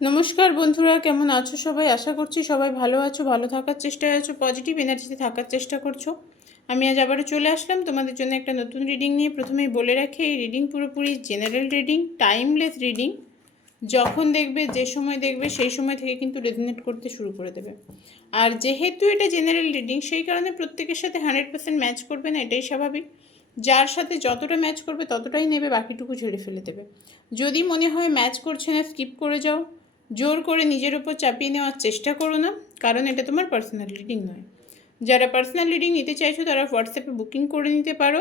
নমস্কার বন্ধুরা, কেমন আছো সবাই? আশা করছি সবাই ভালো আছো, ভালো থাকার চেষ্টায় আছো, পজিটিভ এনার্জিতে থাকার চেষ্টা করছো। আমি আজ আবারও চলে আসলাম তোমাদের জন্য একটা নতুন রিডিং নিয়ে। প্রথমেই বলে রাখি, এই রিডিং পুরোপুরি জেনারেল রিডিং, টাইমলেস রিডিং। যখন দেখবে, যে সময় দেখবে, সেই সময় থেকে কিন্তু রেজোনেট করতে শুরু করে দেবে। আর যেহেতু এটা জেনারেল রিডিং, সেই কারণে প্রত্যেকের সাথে 100% ম্যাচ করবে না, এটাই স্বাভাবিক। যার সাথে যতটা ম্যাচ করবে ততটাই নেবে, বাকিটুকু ঝেড়ে ফেলে দেবে। যদি মনে হয় ম্যাচ করছে না, স্কিপ করে যাও। জোর করে নিজের ওপর চাপিয়ে নেওয়ার চেষ্টা করো না, কারণ এটা তোমার পার্সোনাল রিডিং নয়। যারা পার্সোনাল রিডিং নিতে চাইছো তারা হোয়াটসঅ্যাপে বুকিং করে নিতে পারো।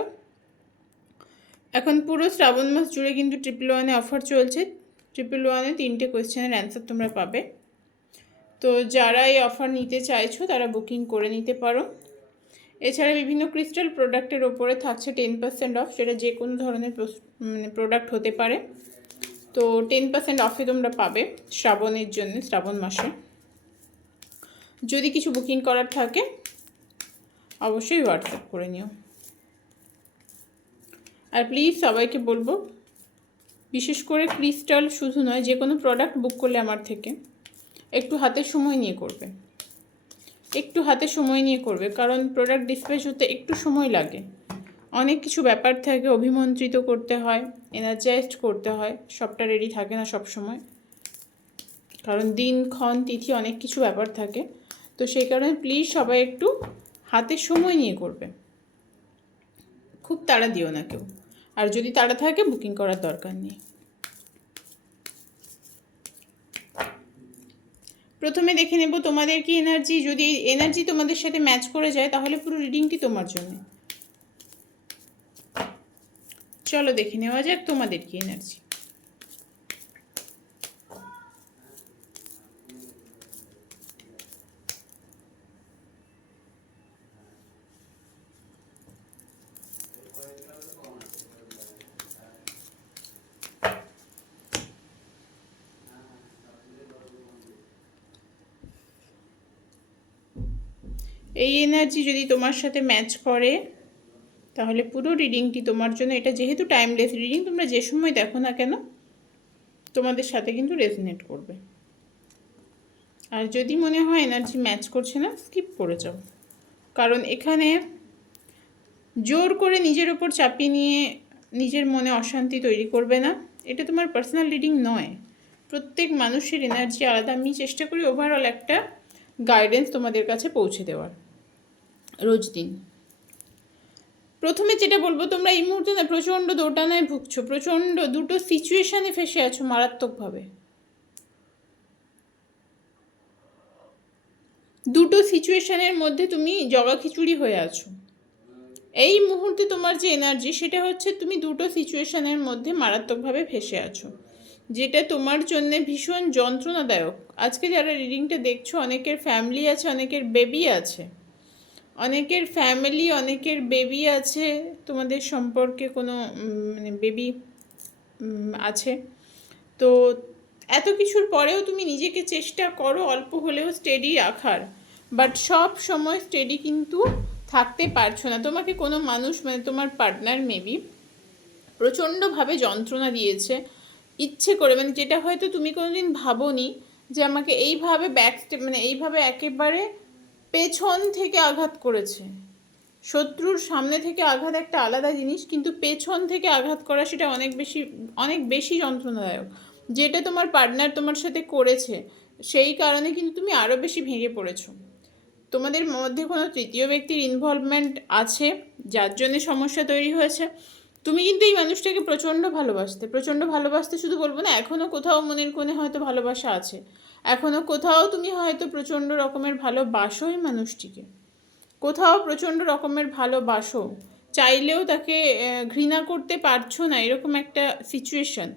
এখন পুরো শ্রাবণ মাস জুড়ে কিন্তু 111 অফার চলছে। 111 3টে কোয়েশ্চেনের অ্যান্সার তোমরা পাবে। তো যারা এই অফার নিতে চাইছো তারা বুকিং করে নিতে পারো। এছাড়া বিভিন্ন ক্রিস্টাল প্রোডাক্টের ওপরে থাকছে 10% অফ, সেটা যে কোনো ধরনের প্রোডাক্ট হতে পারে। তো 10% অফে তোমরা পাবে শ্রাবণের জন্য, শ্রাবণ মাসে। যদি কিছু বুকিং করার থাকে অবশ্যই হোয়াটসঅ্যাপ করে নিও। আর প্লিজ সবাইকে বলবো, বিশেষ করে ক্রিস্টাল শুধু নয়, যে কোনো প্রোডাক্ট বুক করলে আমার থেকে একটু হাতে সময় নিয়ে করবে, একটু হাতে সময় নিয়ে করবে, কারণ প্রোডাক্ট ডিসপ্যাচ হতে একটু সময় লাগে। অনেক কিছু ব্যাপার থাকে, অভিমন্ত্রিত করতে হয়, এনার্জাইজড করতে হয়, সবটা রেডি থাকে না সব সময়, কারণ দিনক্ষণ তিথি অনেক কিছু ব্যাপার থাকে। তো সেই কারণে প্লিজ সবাই একটু হাতে সময় নিয়ে করবে, খুব তাড়া দিও না কেউ। আর যদি তাড়া থাকে, বুকিং করার দরকার নেই। প্রথমে দেখে নেব তোমাদের কি এনার্জি। যদি এনার্জি তোমাদের সাথে ম্যাচ করে যায় তাহলে পুরো রিডিংটি তোমার জন্য। চলো দেখে নেওয়া যাক তোমাদের কি এনার্জি। এই এনার্জি যদি তোমার সাথে ম্যাচ করে তাহলে পুরো রিডিংটি তোমার জন্য। এটা যেহেতু টাইমলেস রিডিং, তোমরা যে সময় দেখো না কেন তোমাদের সাথে কিন্তু রেজোনেট করবে। আর যদি মনে হয় এনার্জি ম্যাচ করছে না, স্কিপ করে যাও, কারণ এখানে জোর করে নিজের ওপর চাপিয়ে নিয়ে নিজের মনে অশান্তি তৈরি করবে না। এটা তোমার পার্সোনাল রিডিং নয়। প্রত্যেক মানুষের এনার্জি আলাদা। আমি চেষ্টা করি ওভারঅল একটা গাইডেন্স তোমাদের কাছে পৌঁছে দেওয়ার রোজ দিন। প্রথমে যেটা বলবো, তোমরা এই মুহূর্তে না প্রচণ্ড দোটানায় ভুগছো, প্রচণ্ড দুটো সিচুয়েশানে ফেসে আছো মারাত্মকভাবে। দুটো সিচুয়েশানের মধ্যে তুমি জগা খিচুড়ি হয়ে আছো। এই মুহূর্তে তোমার যে এনার্জি, সেটা হচ্ছে তুমি দুটো সিচুয়েশানের মধ্যে মারাত্মকভাবে ফেসে আছো, যেটা তোমার জন্যে ভীষণ যন্ত্রণাদায়ক। আজকে যারা রিডিংটা দেখছো, অনেকের ফ্যামিলি আছে, অনেকের বেবি আছে, অনেকের ফ্যামিলি, অনেকের বেবি আছে, তোমাদের সম্পর্কে কোনো বেবি আছে। তো এত কিছুর পরেও তুমি নিজেকে চেষ্টা করো অল্প হলেও স্টেডি রাখার, বাট সব সময় স্টেডি কিন্তু থাকতে পারছো না। তোমাকে কোনো মানুষ, তোমার পার্টনার মেবি প্রচণ্ডভাবে যন্ত্রণা দিয়েছে ইচ্ছে করে, যেটা হয়তো তুমি কোনোদিন ভাবোনি যে আমাকে এইভাবে এইভাবে একেবারে পেছন থেকে আঘাত করেছে। শত্রুর সামনে থেকে আঘাত একটা আলাদা জিনিস, কিন্তু পেছন থেকে আঘাত করা সেটা অনেক বেশি যন্ত্রণাদায়ক। যেটা তোমার পার্টনার তোমার সাথে করেছে, সেই কারণে কিন্তু তুমি আরও বেশি ভেঙে পড়েছো। তোমাদের মধ্যে কোনো তৃতীয় ব্যক্তির ইনভলভমেন্ট আছে, যার জন্যে সমস্যা তৈরি হয়েছে। তুমি কিন্তু এই মানুষটাকে প্রচণ্ড ভালোবাসতে শুধু বলবো না, এখনও কোথাও মনের কোণে হয়তো ভালোবাসা আছে, এখনও কোথাও তুমি হয়তো প্রচণ্ড রকমের ভালোবাসো এই মানুষটিকে, কোথাও প্রচণ্ড রকমের ভালোবাসো, চাইলেও তাকে ঘৃণা করতে পারছো না, এরকম একটা সিচুয়েশন।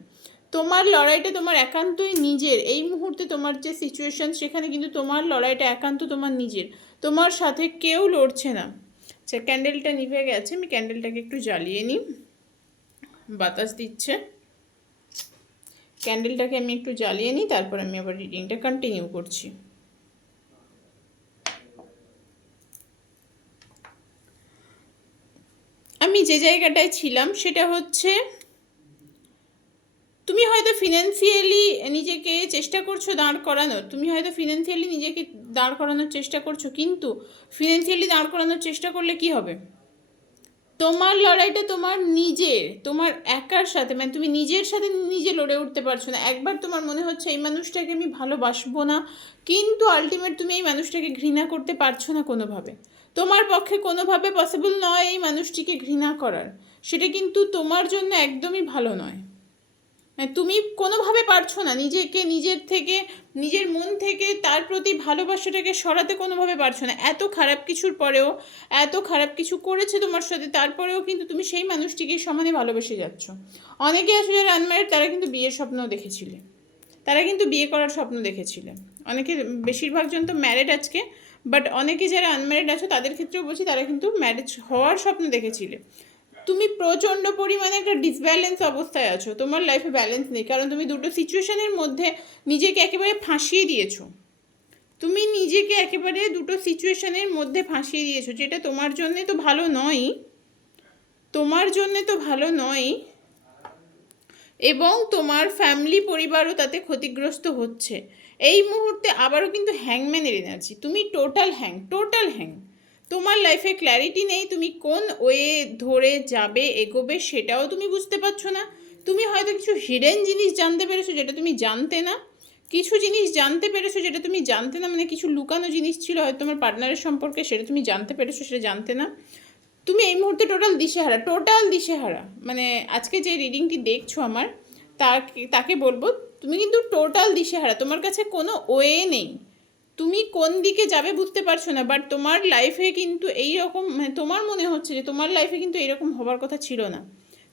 তোমার লড়াইটা তোমার একান্তই নিজের। এই মুহূর্তে তোমার যে সিচুয়েশন, সেখানে কিন্তু তোমার লড়াইটা একান্ত তোমার নিজের, তোমার সাথে কেউ লড়ছে না। আচ্ছা, ক্যান্ডেলটা নিভে গেছে, আমি ক্যান্ডেলটাকে একটু জ্বালিয়ে নিই, বাতাস দিচ্ছে। ক্যান্ডেলটাকে আমি একটু জ্বালিয়ে নিই, তারপর আমি আবার রিডিংটা কন্টিনিউ করছি। আমি যে জায়গাটায় ছিলাম সেটা হচ্ছে তুমি হয়তো ফিনান্সিয়ালি নিজেকে চেষ্টা করছো দাঁড় করানোর, তুমি হয়তো ফিনান্সিয়ালি নিজেকে দাঁড় করানোর চেষ্টা করছো, কিন্তু ফিনান্সিয়ালি দাঁড় করানোর চেষ্টা করলে কি হবে? তোমার লড়াইটা তোমার নিজের, তোমার একার সাথে, মানে তুমি নিজের সাথে নিজে লড়ে উঠতে পারছো না। একবার তোমার মনে হচ্ছে এই মানুষটাকে আমি ভালোবাসবো না, কিন্তু আলটিমেট তুমি এই মানুষটাকে ঘৃণা করতে পারছো না কোনোভাবে। তোমার পক্ষে কোনোভাবে পসিবল নয় এই মানুষটিকে ঘৃণা করার। সেটা কিন্তু তোমার জন্য একদমই ভালো নয়। তুমি কোনোভাবে পারছো না নিজেকে নিজের থেকে, নিজের মন থেকে তার প্রতি ভালোবাসাটাকে সরাতে কোনোভাবে পারছো না। এত খারাপ কিছুর পরেও, এত খারাপ কিছু করেছে তোমার সাথে, তারপরেও কিন্তু তুমি সেই মানুষটিকে সমানে ভালোবেসে যাচ্ছ। অনেকে আছে যারা আনম্যারিড, তারা কিন্তু বিয়ের স্বপ্নও দেখেছিলে, তারা কিন্তু বিয়ে করার স্বপ্ন দেখেছিলেন। অনেকে, বেশিরভাগ জন তো ম্যারিড আজকে, বাট অনেকে যারা আনম্যারিড আছো তাদের ক্ষেত্রেও বলছি, তারা কিন্তু ম্যারেজ হওয়ার স্বপ্ন দেখেছিলে। তুমি প্রচণ্ড পরিমাণে একটা ডিসব্যালেন্স অবস্থায় আছো, তোমার লাইফে ব্যালেন্স নেই, কারণ তুমি দুটো সিচুয়েশনের মধ্যে নিজেকে একেবারে ফাঁসিয়ে দিয়েছো। তুমি নিজেকে একেবারে দুটো সিচুয়েশনের মধ্যে ফাঁসিয়ে দিয়েছো, যেটা তোমার জন্যে তো ভালো নয়, তোমার জন্যে তো ভালো নয়, এবং তোমার ফ্যামিলি পরিবারও তাতে ক্ষতিগ্রস্ত হচ্ছে। এই মুহূর্তে আবারও কিন্তু হ্যাংম্যানের এনার্জি, তুমি টোটাল হ্যাং। তোমার লাইফে ক্ল্যারিটি নেই, তুমি কোন ওয়ে ধরে যাবে, এগোবে, সেটাও তুমি বুঝতে পারছো না। তুমি হয়তো কিছু হিডেন জিনিস জানতে পেরেছো যেটা তুমি জানতে না, কিছু জিনিস জানতে পেরেছো যেটা তুমি জানতে না, মানে কিছু লুকানো জিনিস ছিল হয়তো তোমার পার্টনারের সম্পর্কে, সেটা তুমি জানতে পেরেছো, সেটা জানতে না। তুমি এই মুহূর্তে টোটাল দিশেহারা। মানে আজকে যে রিডিংটি দেখছো আমার, তাকে বলবো তুমি কিন্তু টোটাল দিশেহারা, তোমার কাছে কোনো ওয়ে নেই, তুমি কোন দিকে যাবে বুঝতে পারছো না। বাট তোমার লাইফে কিন্তু এইরকম, মানে তোমার মনে হচ্ছে যে তোমার লাইফে কিন্তু এইরকম হবার কথা ছিল না।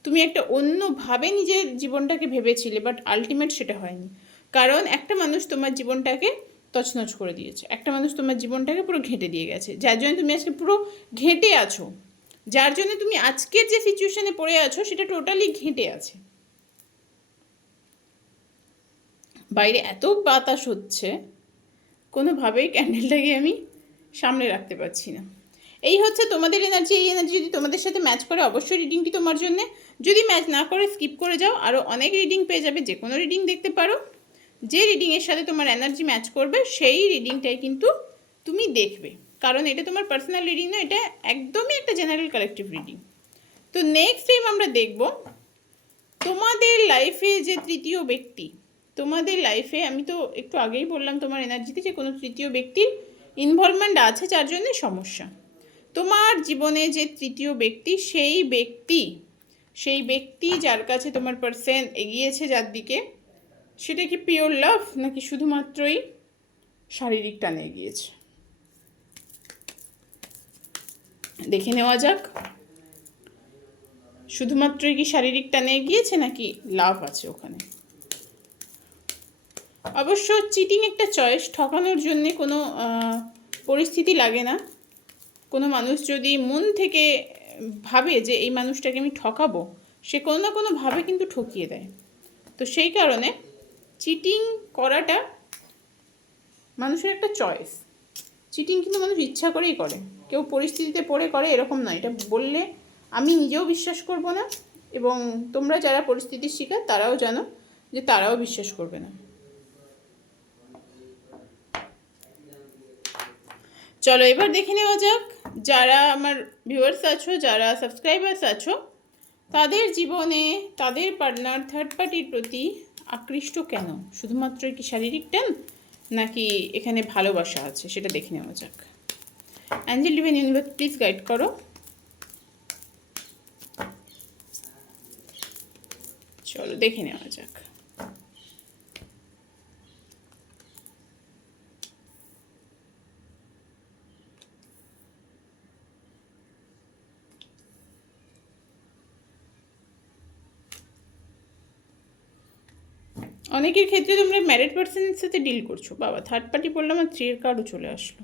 তুমি একটা অন্যভাবে নিজের জীবনটাকে ভেবেছিলে, বাট আলটিমেট সেটা হয়নি। কারণ একটা মানুষ তোমার জীবনটাকে তছনছ করে দিয়েছে, একটা মানুষ তোমার জীবনটাকে পুরো ঘেঁটে দিয়ে গেছে, যার জন্য তুমি আজকে পুরো ঘেঁটে আছো, যার জন্য তুমি আজকের যে সিচুয়েশনে পড়ে আছো সেটা টোটালি ঘেঁটে আছে। বাইরে এত বাতাস হচ্ছে, কোনোভাবেই ক্যান্ডেলটাকে আমি সামনে রাখতে পারছি না। এই হচ্ছে তোমাদের এনার্জি। এই এনার্জি যদি তোমাদের সাথে ম্যাচ করে, অবশ্যই রিডিংটি তোমার জন্য। যদি ম্যাচ না করে স্কিপ করে যাও, আরও অনেক রিডিং পেয়ে যাবে, যে কোনো রিডিং দেখতে পারো। যে রিডিংয়ের সাথে তোমার এনার্জি ম্যাচ করবে সেই রিডিংটাই কিন্তু তুমি দেখবে, কারণ এটা তোমার পার্সোনাল রিডিং না, এটা একদমই একটা জেনারেল কালেকটিভ রিডিং। তো নেক্সট টাইম আমরা দেখব তোমাদের লাইফে যে তৃতীয় ব্যক্তি, তোমাদের লাইফে, আমি তো একটু আগেই বললাম তোমার এনার্জিতে যে কোনো তৃতীয় ব্যক্তির ইনভলভমেন্ট আছে, যার জন্য সমস্যা। তোমার জীবনে যে তৃতীয় ব্যক্তি, সেই ব্যক্তি যার কাছে তোমার পার্সন এগিয়েছে, যার দিকে, সেটা কি পিওর লাভ নাকি শুধুমাত্রই শারীরিক টানে এগিয়েছে? দেখে নেওয়া যাক, শুধুমাত্রই কি শারীরিক টানে এগিয়েছে নাকি লাভ আছে ওখানে। অবশ্য চিটিং একটা চয়েস, ঠকানোর জন্যে কোনো পরিস্থিতি লাগে না। কোনো মানুষ যদি মন থেকে ভাবে যে এই মানুষটাকে আমি ঠকাবো, সে কোনো না কোনোভাবে কিন্তু ঠকিয়ে দেয়। তো সেই কারণে চিটিং করাটা মানুষের একটা চয়েস। চিটিং কিন্তু মানুষ ইচ্ছা করেই করে, কেউ পরিস্থিতিতে পড়ে করে এরকম নয়। এটা বললে আমি নিজেও বিশ্বাস করব না, এবং তোমরা যারা পরিস্থিতির শিকার তারাও জানো যে তারাও বিশ্বাস করবে না। চলো এবার দেখে নেওয়া যাক, যারা আমার ভিউয়ার্স আছো, যারা সাবস্ক্রাইবার্স আছো, তাদের জীবনে তাদের পার্টনার থার্ড পার্টির প্রতি আকৃষ্ট কেন? শুধুমাত্র কি শারীরিক টান নাকি এখানে ভালোবাসা আছে, সেটা দেখে নেওয়া যাক। Angel divine universe please guide করো। চলো দেখে নেওয়া যাক। অনেকের ক্ষেত্রে তোমরা ম্যারিড পার্সনের সাথে ডিল করছো। বাবা, থার্ড পার্টি বললাম আর 3 এর কার্ডও চলে আসলো।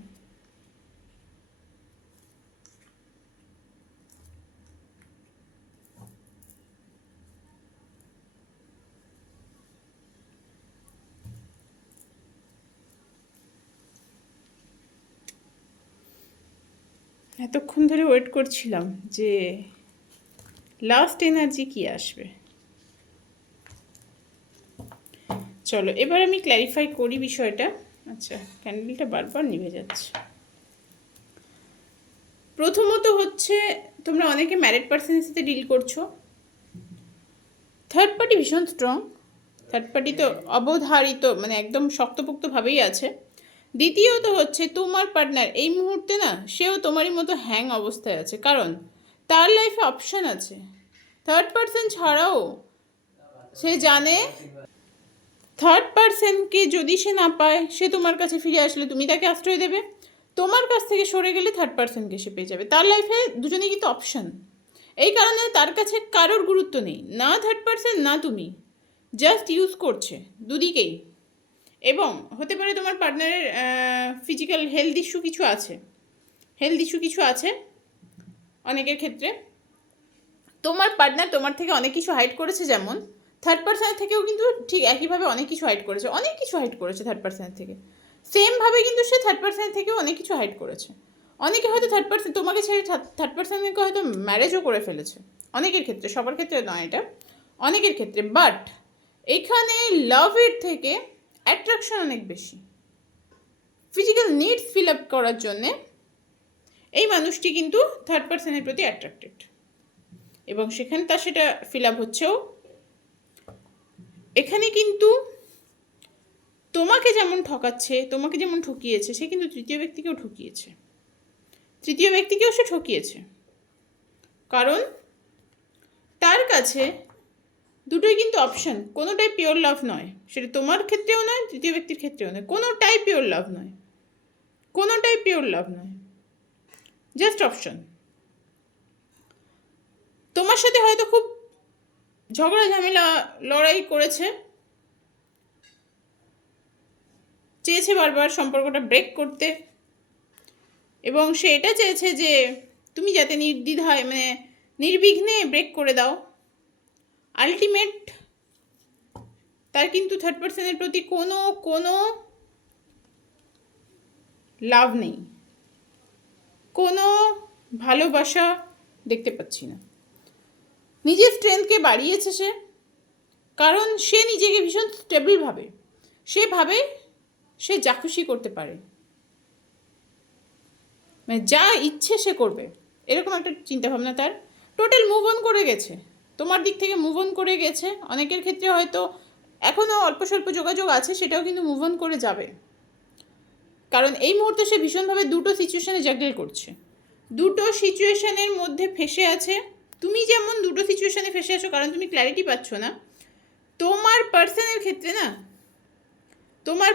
এতক্ষণ ধরে ওয়েট করছিলাম যে লাস্ট এনার্জি কি আসবে। চলো এবার আমি ক্ল্যারিফাই করি বিষয়টা। আচ্ছা, ক্যান্ডেলটা বারবার নিভে যাচ্ছে। প্রথমত হচ্ছে, তোমরা অনেকে ম্যারিড পার্সনের সাথে ডিল করছো। থার্ড পার্টি ভীষণ স্ট্রং, থার্ড পার্টি তো অবধারিত, মানে একদম শক্তপোক্তভাবেই আছে। দ্বিতীয়ত হচ্ছে, তোমার পার্টনার এই মুহূর্তে না, সেও তোমারই মতো হ্যাং অবস্থায় আছে, কারণ তার লাইফে অপশান আছে। থার্ড পার্সন ছাড়াও সে জানে, থার্ড পার্সনকে যদি সে না পায়, সে তোমার কাছে ফিরে আসলে তুমি তাকে আশ্রয় দেবে, তোমার কাছ থেকে সরে গেলে থার্ড পার্সনকে সে পেয়ে যাবে। তার লাইফে দুজনেই কিন্তু অপশান। এই কারণে তার কাছে কারোর গুরুত্ব নেই, না থার্ড পার্সন না তুমি, জাস্ট ইউজ করছে দুদিকেই। এবং হতে পারে তোমার পার্টনারের ফিজিক্যাল হেলথ ইস্যু কিছু আছে অনেকের ক্ষেত্রে। তোমার পার্টনার তোমার থেকে অনেক কিছু হাইড করেছে, যেমন থার্ড পার্সনের থেকেও কিন্তু ঠিক একইভাবে অনেক কিছু হাইড করেছে থার্ড পার্সনের থেকে। সেমভাবে কিন্তু সে থার্ড পার্সনের থেকেও অনেক কিছু হাইড করেছে। অনেকে হয়তো থার্ড পার্সন তোমাকে ছেড়ে থার্ড পার্সনকে হয়তো ম্যারেজও করে ফেলেছে, অনেকের ক্ষেত্রে, সবার ক্ষেত্রে নয় এটা, অনেকের ক্ষেত্রে। বাট এখানে লাভের থেকে অ্যাট্রাকশন অনেক বেশি। ফিজিক্যাল নিডস ফিল আপ করার জন্যে এই মানুষটি কিন্তু থার্ড পার্সনের প্রতি অ্যাট্রাক্টেড, এবং সেখানে তার সেটা ফিল আপ হচ্ছেও। এখানে কিন্তু তোমাকে যেমন ঠকাচ্ছে, তোমাকে যেমন ঠকিয়েছে, সে কিন্তু তৃতীয় ব্যক্তিকেও সে ঠকিয়েছে। কারণ তার কাছে দুটোই কিন্তু অপশান, কোনোটাই পিওর লাভ নয়, সেটা তোমার ক্ষেত্রেও নয়, তৃতীয় ব্যক্তির ক্ষেত্রেও নয়, কোনোটাই পিওর লাভ নয়, জাস্ট অপশান। তোমার সাথে হয়তো খুব ঝগড়া ঝামেলা লড়াই করেছে, চেয়েছে বারবার সম্পর্কটা ব্রেক করতে, এবং সে এটা চেয়েছে যে তুমি যাতে নির্দ্বিধায়, মানে নির্বিঘ্নে ব্রেক করে দাও। আলটিমেট তার কিন্তু থার্ড পার্সনের প্রতি কোনো লাভ নেই, কোনো ভালোবাসা দেখতে পাচ্ছি না। নিজের স্ট্রেংথকে বাড়িয়েছে সে, কারণ সে নিজেকে ভীষণ স্টেবল ভাবে, সে যা খুশি করতে পারে, মানে যা ইচ্ছে সে করবে, এরকম একটা চিন্তাভাবনা তার। টোটাল মুভ অন করে গেছে, তোমার দিক থেকে মুভ অন করে গেছে। অনেকের ক্ষেত্রে হয়তো এখনও অল্প স্বল্প যোগাযোগ আছে, সেটাও কিন্তু মুভ অন করে যাবে, কারণ এই মুহূর্তে সে ভীষণভাবে দুটো সিচুয়েশানে জাগল করছে, দুটো সিচুয়েশানের মধ্যে ফেসে আছে। তুমি যেমন দুটো সিচুয়েশানে ফেসে আছো, কারণ তুমি ক্ল্যারিটি পাচ্ছ না। তোমার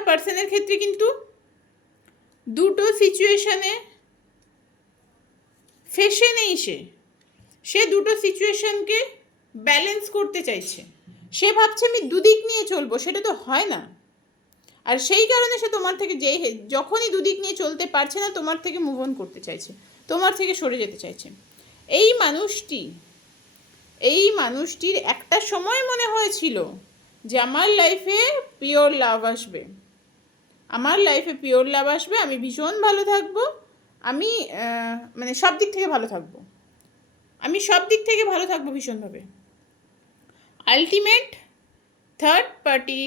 পার্সনের ক্ষেত্রে কিন্তু দুটো সিচুয়েশানে ফেসে নেই, সে দুটো সিচুয়েশনকে ব্যালেন্স করতে চাইছে। সে ভাবছে আমি দুদিক নিয়ে চলবো, সেটা তো হয় না। আর সেই কারণে সে তোমার থেকে যখনই দুদিক নিয়ে চলতে পারছে না, তোমার থেকে মুভ অন করতে চাইছে, তোমার থেকে সরে যেতে চাইছে। এই মানুষটির একটা সময় মনে হয়েছিল যে আমার লাইফে পিওর লাভ আসবে, আমি ভীষণ ভালো থাকবো, আমি মানে সব দিক থেকে ভালো থাকবো ভীষণভাবে। আলটিমেট থার্ড পার্টি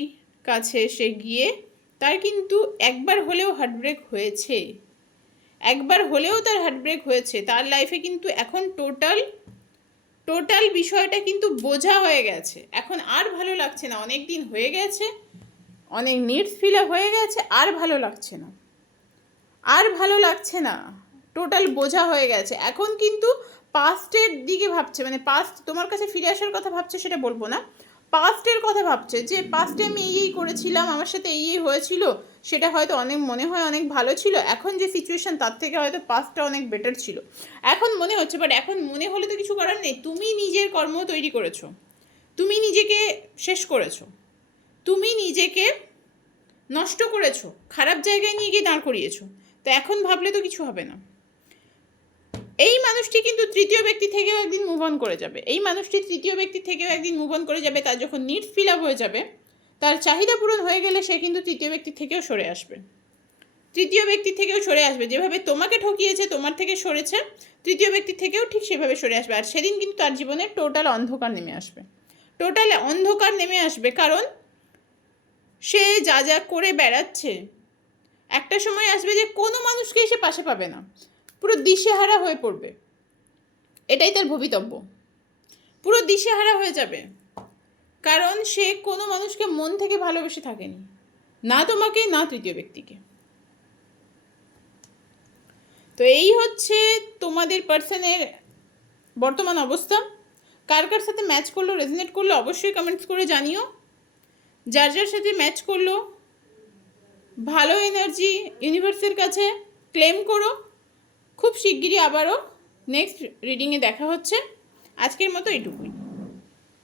কাছে সে গিয়ে তার কিন্তু একবার হলেও হার্টব্রেক হয়েছে, তার লাইফে কিন্তু এখন টোটাল বিষয়টা কিন্তু বোঝা হয়ে গেছে। এখন আর ভালো লাগছে না, অনেক দিন হয়ে গেছে, অনেক নিডস ফিল আপ হয়ে গেছে, আর ভালো লাগছে না, টোটাল বোঝা হয়ে গেছে। এখন কিন্তু পাস্টের দিকে ভাবছে, মানে পাস্ট তোমার কাছে ফিরে আসার কথা ভাবছে, সেটা বলবো না, পাস্টের কথা ভাবছে, যে পাস্টে আমি এই করেছিলাম, আমার সাথে এই হয়েছিল, সেটা হয়তো মনে হয় অনেক ভালো ছিল, এখন যে সিচুয়েশান তার থেকে হয়তো পাস্টটা অনেক বেটার ছিল এখন মনে হচ্ছে। বাট এখন মনে হলে তো কিছু করার নেই, তুমি নিজের কর্ম তৈরি করেছো, তুমি নিজেকে শেষ করেছো, তুমি নিজেকে নষ্ট করেছো, খারাপ জায়গায় নিয়ে গিয়ে দাঁড় করিয়েছো, তো এখন ভাবলে তো কিছু হবে না। এই মানুষটি কিন্তু তৃতীয় ব্যক্তি থেকেও একদিন মুভ অন করে যাবে, তার যখন নিডস ফিল আপ হয়ে যাবে, তার চাহিদা পূরণ হয়ে গেলে সে কিন্তু তৃতীয় ব্যক্তি থেকেও সরে আসবে, যেভাবে তোমাকে ঠকিয়েছে, তোমার থেকে সরেছে, তৃতীয় ব্যক্তি থেকেও ঠিক সেভাবে সরে আসবে। আর সেদিন কিন্তু তার জীবনে টোটাল অন্ধকার নেমে আসবে, কারণ সে যা যা করে বেড়াচ্ছে, একটা সময় আসবে যে কোনো মানুষকেই সে পাশে পাবে না, পুরো দিশেহারা হয়ে পড়বে। এটাই তার ভবিতব্য, পুরো দিশেহারা হয়ে যাবে, কারণ সে কোনো মানুষকে মন থেকে ভালোবেসে থাকেনি, না তোমাকে না তৃতীয় ব্যক্তিকে। তো এই হচ্ছে তোমাদের পার্সনের বর্তমান অবস্থা। কার কার সাথে ম্যাচ করলো, রেজনেট করলো, অবশ্যই কমেন্টস করে জানিও। যার যার সাথে ম্যাচ করলো, ভালো এনার্জি ইউনিভার্সের কাছে ক্লেম করো। খুব শিগগিরই আবারও নেক্সট রিডিংয়ে দেখা হচ্ছে। আজকের মতো এইটুকুই।